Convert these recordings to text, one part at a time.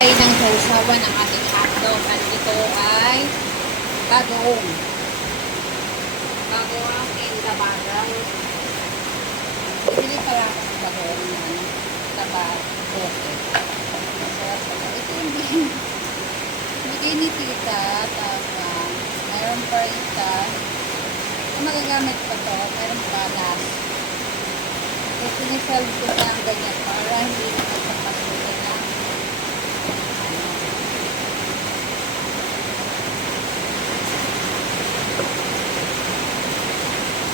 Ay ng sausawan ng ating hotdog at ito ay bagoong. Bagoong in the bagal. Bili pala ako ng bagoong yan. Taba, bote. Masarap pala. Ito yung bigay ni tita. Tapos, mayroon pa rin ita. Kung magagamit pa to, mayroon pa last. So, sinisalve ko na ang ganyan para hindi na magpapasulit na.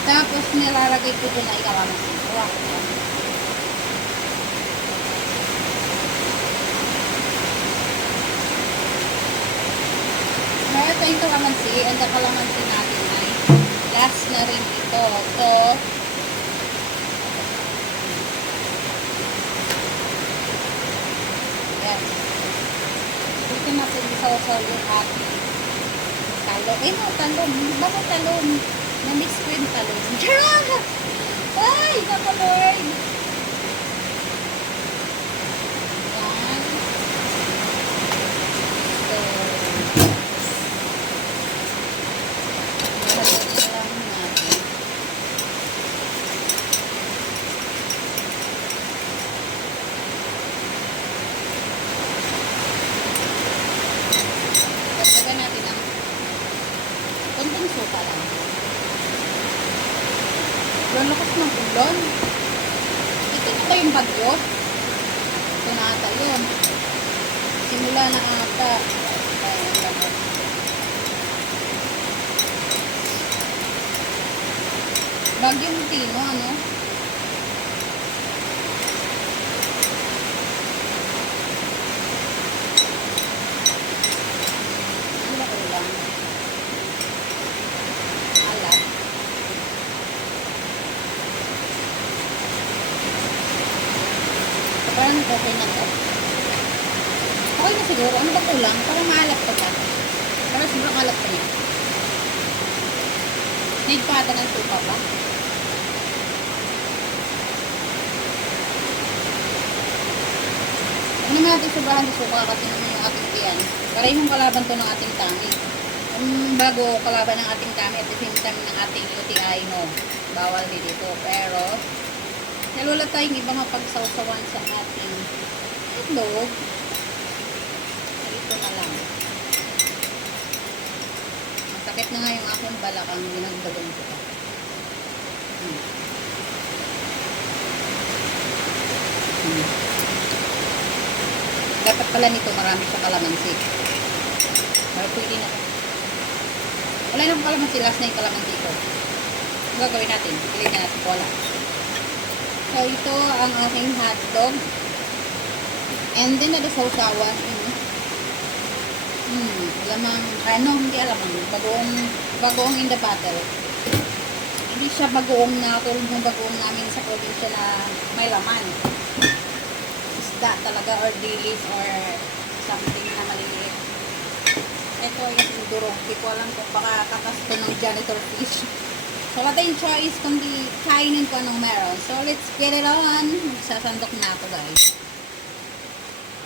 Tapos nilalagay ko doon ay kalamansi. Wow. Meron tayong kalamansi and the kalamansi natin ay last na rin ito. So, yes. Dito natin isaw-saw yung ating talong. Eh no, talong. Bakit talong? Na-mix ko yung talong. Ay, naku Lord. Yan. So, haluin lang natin. Dagdagan natin ng konting suka lang. Ang lakas ng ulan. Ito na ba yung bagyo? Ito na ata yun. Simula na ata. Bagyong Tino, ano? Wala ulang. Alat. Parang okay na to. Okay na siguro. Ano ba kulang? Parang maalat pa siya. Parang sobrang alat pa niya. Need pa ata ng suka pa. Ano naman natin sobrahan ng suka kasi naman yung ating tiyan. Parehong kalaban to ng ating tummy. Bago kalaban ng ating tummy at the same time ng ating UTI, no. Bawal din dito. Pero, wala tayong ibang mapagsawsawan sa ating itlog. Ito na lang. Masakit na nga yung aking balakang ginagdagan ko pa. Dapat pala nito marami sa kalamansi. Pero pwede na. Wala na akong kalamansi. Last na yung kalamansi ko. Ang gagawin natin? Piliin na natin. Wala. So, ito ang aking hotdog. And then, nag-sausawan. Alamang, hindi alamang. Bagoong in the bottle. Hindi siya bagoong na tulad ng bagoong namin sa probinsya na may laman. Isda talaga or dilis or something na maliliit. Ito yung durog. Hindi ko alam kung baka kakasto ng janitor fish. So, wala tayong choice kundi kainin ko anong meron. So, let's get it on. Magsasandok na ako, guys.